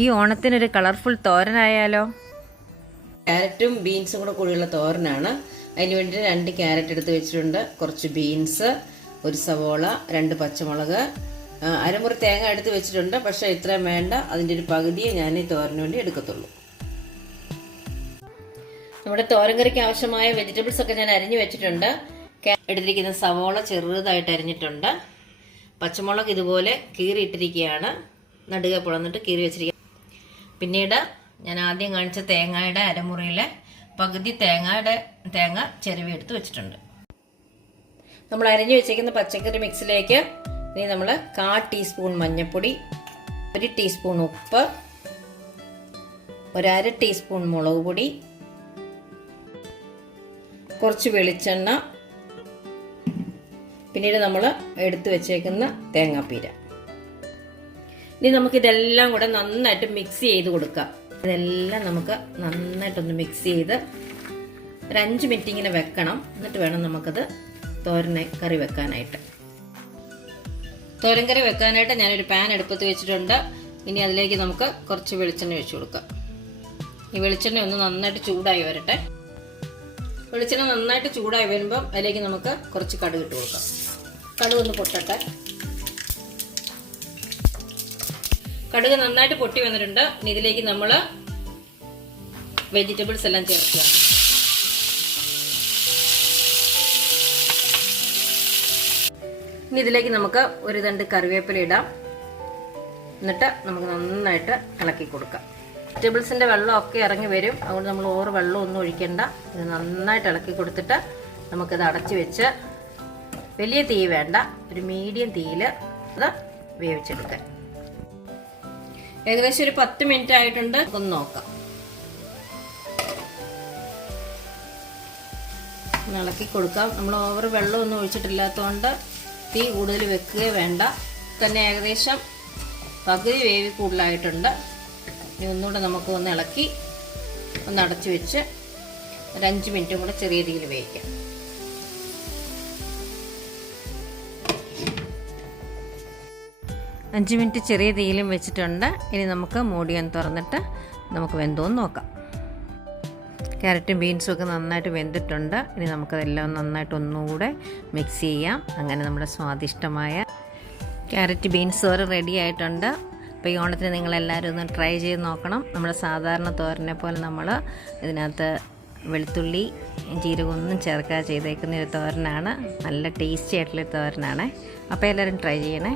ഈ ഓണത്തിനൊരു കളർഫുൾ തോരനായാലോ? ക്യാരറ്റും ബീൻസും കൂടെ കൂടിയുള്ള തോരനാണ്. അതിന് വേണ്ടി രണ്ട് ക്യാരറ്റ് എടുത്ത് വെച്ചിട്ടുണ്ട്. കുറച്ച് ബീൻസ് ഒരു സവോള രണ്ട് പച്ചമുളക്. അരമുറി തേങ്ങ എടുത്ത് വെച്ചിട്ടുണ്ട്. പക്ഷേ ഇത്രയും വേണ്ട. അതിന്റെ ഒരു പകുതിയെ ഞാൻ ഈ തോരന് വേണ്ടി എടുക്കത്തുള്ളൂ. നമ്മുടെ തോരൻ കറിക്ക് ആവശ്യമായ വെജിറ്റബിൾസ് ഒക്കെ ഞാൻ അരിഞ്ഞു വെച്ചിട്ടുണ്ട്. എടുത്തിരിക്കുന്ന സവോള ചെറുതായിട്ട് അരിഞ്ഞിട്ടുണ്ട്. പച്ചമുളക് ഇതുപോലെ കീറിയിട്ടിരിക്കുകയാണ്. നടുക പുളന്നിട്ട് കീറി വെച്ചിരിക്കുക പിന്നീട് ഞാൻ ആദ്യം കാണിച്ച തേങ്ങയുടെ അരമുറിയിലെ പകുതി തേങ്ങയുടെ തേങ്ങ ചെരുവി എടുത്ത് വെച്ചിട്ടുണ്ട്. നമ്മൾ അരിഞ്ഞു വെച്ചേക്കുന്ന പച്ചക്കറി മിക്സിലേക്ക് ഇനി നമ്മൾ കാ ടീസ്പൂൺ മഞ്ഞൾപ്പൊടി ഒരു ടീസ്പൂൺ ഉപ്പ് ഒരര ടീസ്പൂൺ മുളക് പൊടി കുറച്ച് വെളിച്ചെണ്ണ പിന്നീട് നമ്മൾ എടുത്തു വെച്ചേക്കുന്ന തേങ്ങാപ്പീര. ഇനി നമുക്ക് ഇതെല്ലാം കൂടെ നന്നായിട്ട് മിക്സ് ചെയ്ത് കൊടുക്കാം. ഇതെല്ലാം നമുക്ക് നന്നായിട്ടൊന്ന് മിക്സ് ചെയ്ത് ഒരു അഞ്ച് മിനിറ്റ് ഇങ്ങനെ വെക്കണം. എന്നിട്ട് വേണം നമുക്കത് തോരൻ കറി വെക്കാനായിട്ട്. തോരൻ കറി വെക്കാനായിട്ട് ഞാനൊരു പാൻ എടുപ്പത്ത് വെച്ചിട്ടുണ്ട്. ഇനി അതിലേക്ക് നമുക്ക് കുറച്ച് വെളിച്ചെണ്ണ ഒഴിച്ചു കൊടുക്കാം. ഈ വെളിച്ചെണ്ണ ഒന്ന് നന്നായിട്ട് ചൂടായി വരട്ടെ. വെളിച്ചെണ്ണ നന്നായിട്ട് ചൂടായി വരുമ്പം അതിലേക്ക് നമുക്ക് കുറച്ച് കടുക് ഇട്ട് കൊടുക്കാം. കടുക് ഒന്ന് പൊട്ടട്ടെ. കടുക് നന്നായിട്ട് പൊട്ടി വന്നിട്ടുണ്ട്. ഇനി ഇതിലേക്ക് നമ്മൾ വെജിറ്റബിൾസ് എല്ലാം ചേർക്കുക. ഇനി ഇതിലേക്ക് നമുക്ക് ഒരു തണ്ട് കറിവേപ്പില ഇടാം. എന്നിട്ട് നമുക്ക് നന്നായിട്ട് ഇളക്കി കൊടുക്കാം. വെജിറ്റബിൾസിന്റെ വെള്ളമൊക്കെ ഇറങ്ങി വരും. അതുകൊണ്ട് നമ്മൾ ഓറ് വെള്ളം ഒന്നും ഒഴിക്കണ്ട. ഇത് നന്നായിട്ട് ഇളക്കി കൊടുത്തിട്ട് നമുക്കിത് അടച്ചു വെച്ച് വലിയ തീ വേണ്ട. ഒരു മീഡിയം തീയിൽ അത് വേവിച്ചെടുക്കാൻ ഏകദേശം ഒരു പത്ത് മിനിറ്റ് ആയിട്ടുണ്ട്. ഒന്ന് നോക്കാം. ഇളക്കി കൊടുക്കാം. നമ്മൾ ഓവർ വെള്ളമൊന്നും ഒഴിച്ചിട്ടില്ലാത്തതുകൊണ്ട് തീ കൂടുതൽ വെക്കുക വേണ്ട. തന്നെ ഏകദേശം പകുതി വേവി കൂടുതലായിട്ടുണ്ട്. ഇനി ഒന്നുകൂടെ നമുക്ക് ഒന്ന് ഇളക്കി ഒന്ന് അടച്ചു വെച്ച് ഒരു അഞ്ച് മിനിറ്റും കൂടെ ചെറിയ രീതിയിൽ വേവിക്കാം. അഞ്ച് മിനിറ്റ് ചെറിയ തീയിലും വെച്ചിട്ടുണ്ട്. ഇനി നമുക്ക് മൂടിയൊന്ന് തുറന്നിട്ട് നമുക്ക് വെന്തോന്ന് നോക്കാം. ക്യാരറ്റും ബീൻസും ഒക്കെ നന്നായിട്ട് വെന്തിട്ടുണ്ട്. ഇനി നമുക്കതെല്ലാം നന്നായിട്ട് ഒന്നുകൂടെ മിക്സ് ചെയ്യാം. അങ്ങനെ നമ്മുടെ സ്വാദിഷ്ടമായ ക്യാരറ്റ് ബീൻസ് തോറ് റെഡി ആയിട്ടുണ്ട്. അപ്പോൾ ഈ ഓണത്തിന് നിങ്ങളെല്ലാവരും ഒന്ന് ട്രൈ ചെയ്ത് നോക്കണം. നമ്മുടെ സാധാരണ തോരനെ പോലെ നമ്മൾ ഇതിനകത്ത് വെളുത്തുള്ളി ജീരകമൊന്നും ചേർക്കാതെ ചെയ്തേക്കുന്ന ഒരു തോരനാണ്. നല്ല ടേസ്റ്റി ആയിട്ടുള്ള തോരനാണ്. അപ്പോൾ എല്ലാവരും ട്രൈ ചെയ്യണേ.